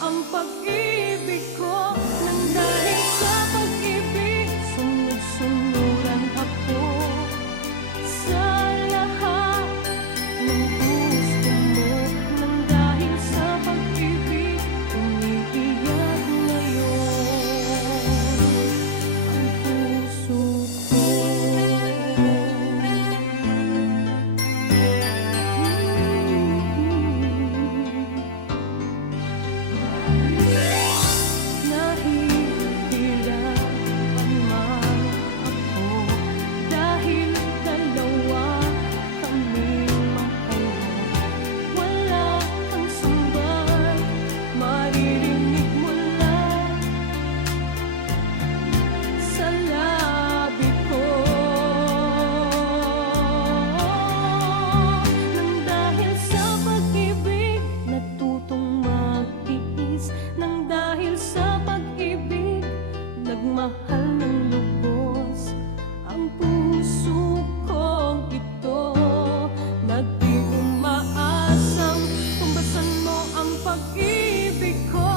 ang pag-ibig ko. Nang dahil sa pag-ibig, sunod-sunuran ako sa lahat ng gusto mo. Nang dahil sa pag-ibig, umiiyak ngayon ang puso ko. Nahihirapan man ako dahil dalawa kaming magkaiba. Wala kang sambay, maririnig mo lang sa labi ko. Nang dahil sa pag-ibig, natutong magtiis. Nang dahil sa pag-ibig, nagmahal ng lubos ang puso kong ito. Nag-iumaasang tumbasan mo ang pag-ibig ko.